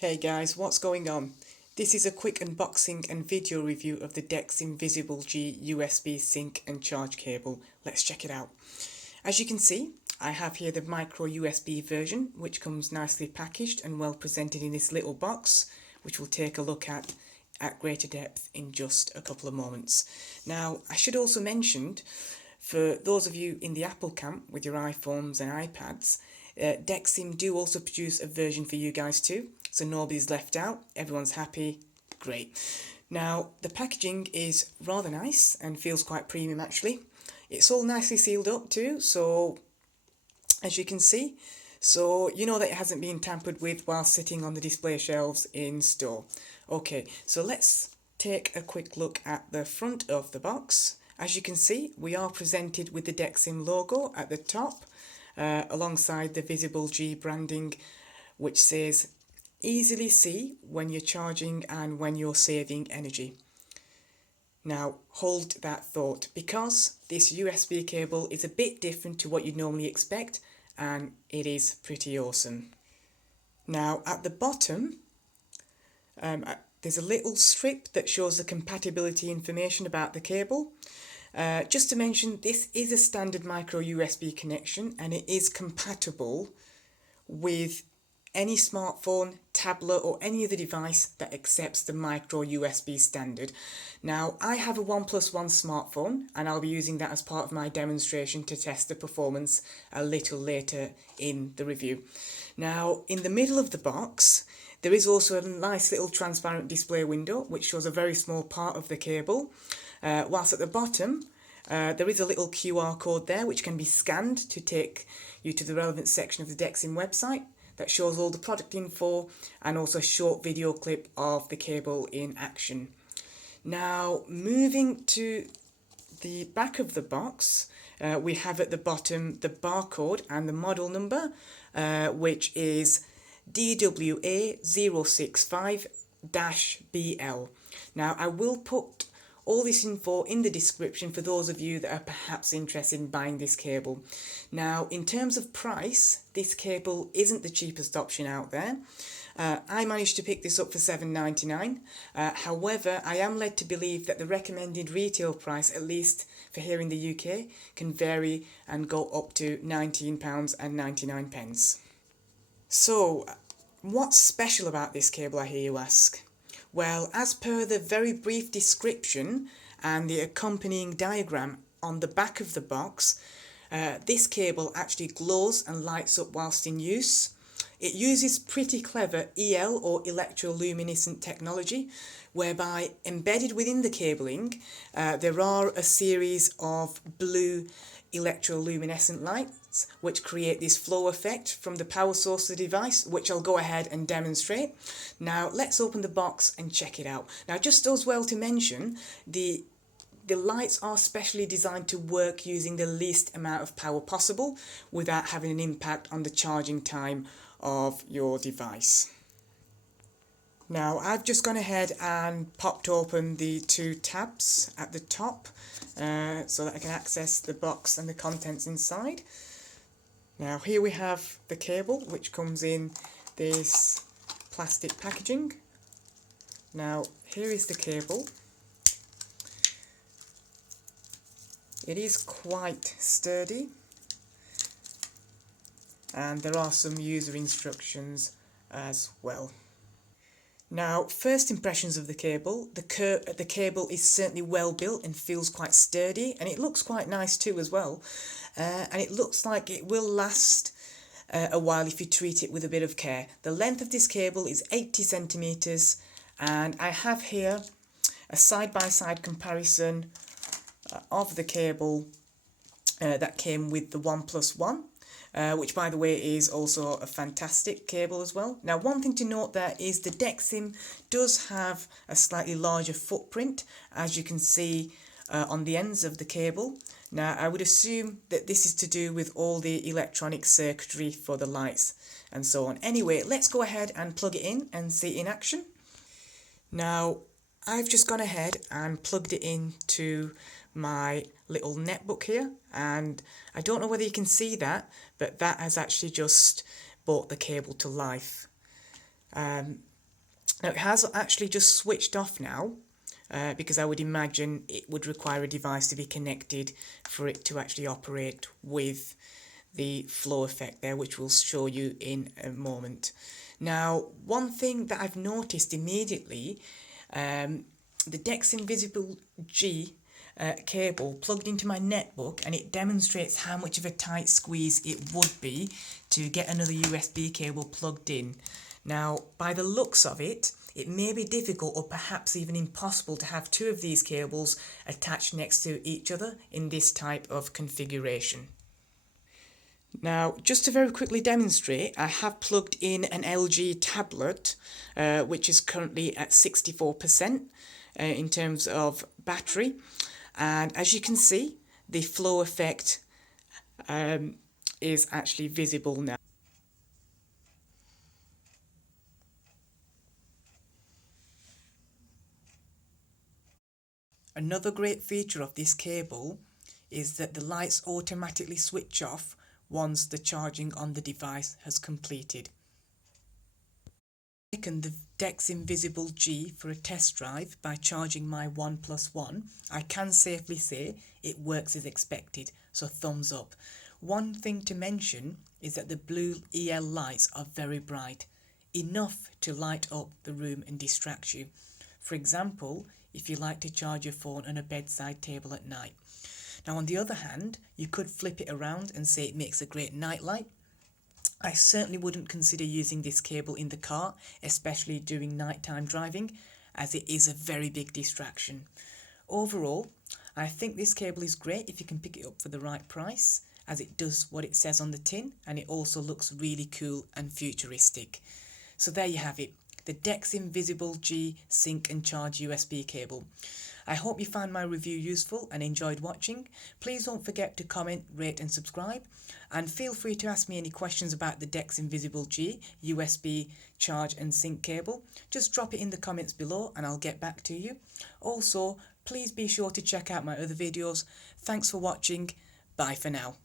Hey guys, what's going on? This is a quick unboxing and video review of the Dexim Visible G USB sync and charge cable. Let's check it out. As you can see, I have here the micro USB version, which comes nicely packaged and well presented in this little box, which we'll take a look at greater depth in just a couple of moments. Now, I should also mention, for those of you in the Apple camp with your iPhones and iPads, Dexim do also produce a version for you guys too, so nobody's left out, everyone's happy, great. Now, the packaging is rather nice and feels quite premium actually. It's all nicely sealed up too, so as you can see, so you know that it hasn't been tampered with while sitting on the display shelves in store. Okay, so let's take a quick look at the front of the box. As you can see, we are presented with the Dexim logo at the top, alongside the Visible G branding, which says, easily see when you're charging and when you're saving energy. Now, hold that thought, because this USB cable is a bit different to what you'd normally expect, and it is pretty awesome. Now, at the bottom, there's a little strip that shows the compatibility information about the cable. Just to mention, this is a standard micro USB connection and it is compatible with any smartphone, tablet or any other device that accepts the micro USB standard. Now, I have a OnePlus One smartphone and I'll be using that as part of my demonstration to test the performance a little later in the review. Now, in the middle of the box, there is also a nice little transparent display window which shows a very small part of the cable. Whilst at the bottom, there is a little QR code there which can be scanned to take you to the relevant section of the Dexim website that shows all the product info and also a short video clip of the cable in action. Now, moving to the back of the box, we have at the bottom the barcode and the model number, which is DWA065-BL. Now, I will put all this info in the description for those of you that are perhaps interested in buying this cable. Now, in terms of price, this cable isn't the cheapest option out there. I managed to pick this up for £7.99. However, I am led to believe that the recommended retail price, at least for here in the UK, can vary and go up to £19.99. So, what's special about this cable, I hear you ask? Well, as per the very brief description and the accompanying diagram on the back of the box, this cable actually glows and lights up whilst in use. It uses pretty clever EL or electroluminescent technology, whereby embedded within the cabling there are a series of blue electroluminescent lights which create this flow effect from the power source of the device, which I'll go ahead and demonstrate. Now let's open the box and check it out. Now, just as well to mention, the lights are specially designed to work using the least amount of power possible without having an impact on the charging time of your device. Now, I've just gone ahead and popped open the two tabs at the top so that I can access the box and the contents inside. Now, here we have the cable, which comes in this plastic packaging. Now, here is the cable. It is quite sturdy, and there are some user instructions as well. Now, first impressions of the cable. The cable is certainly well built and feels quite sturdy, and it looks quite nice too as well. And it looks like it will last a while if you treat it with a bit of care. The length of this cable is 80 centimetres, and I have here a side-by-side comparison of the cable that came with the OnePlus One. Which, by the way, is also a fantastic cable as well. Now, one thing to note there is the Dexim does have a slightly larger footprint, as you can see on the ends of the cable. Now, I would assume that this is to do with all the electronic circuitry for the lights and so on. Anyway, let's go ahead and plug it in and see it in action. Now, I've just gone ahead and plugged it into my little netbook here, and I don't know whether you can see that, but that has actually just brought the cable to life. Now it has actually just switched off now, because I would imagine it would require a device to be connected for it to actually operate with the flow effect there, which we'll show you in a moment. Now, one thing that I've noticed immediately, the Dexim Visible G cable plugged into my netbook, and it demonstrates how much of a tight squeeze it would be to get another USB cable plugged in. Now, by the looks of it, it may be difficult or perhaps even impossible to have two of these cables attached next to each other in this type of configuration. Now, just to very quickly demonstrate, I have plugged in an LG tablet, which is currently at 64% in terms of battery. And as you can see, the flow effect is actually visible now. Another great feature of this cable is that the lights automatically switch off once the charging on the device has completed. I've taken the Dexim Visible G for a test drive by charging my OnePlus One. I can safely say it works as expected, so thumbs up. One thing to mention is that the blue EL lights are very bright, enough to light up the room and distract you. For example, if you like to charge your phone on a bedside table at night. Now, on the other hand, you could flip it around and say it makes a great night light. I certainly wouldn't consider using this cable in the car, especially during nighttime driving, as it is a very big distraction. Overall, I think this cable is great if you can pick it up for the right price, as it does what it says on the tin, and it also looks really cool and futuristic. So there you have it, the Dexim Visible G Sync and Charge USB cable. I hope you found my review useful and enjoyed watching. Please don't forget to comment, rate and subscribe, and feel free to ask me any questions about the Dexim Visible G USB charge and sync cable. Just drop it in the comments below and I'll get back to you. Also, please be sure to check out my other videos. Thanks for watching. Bye for now.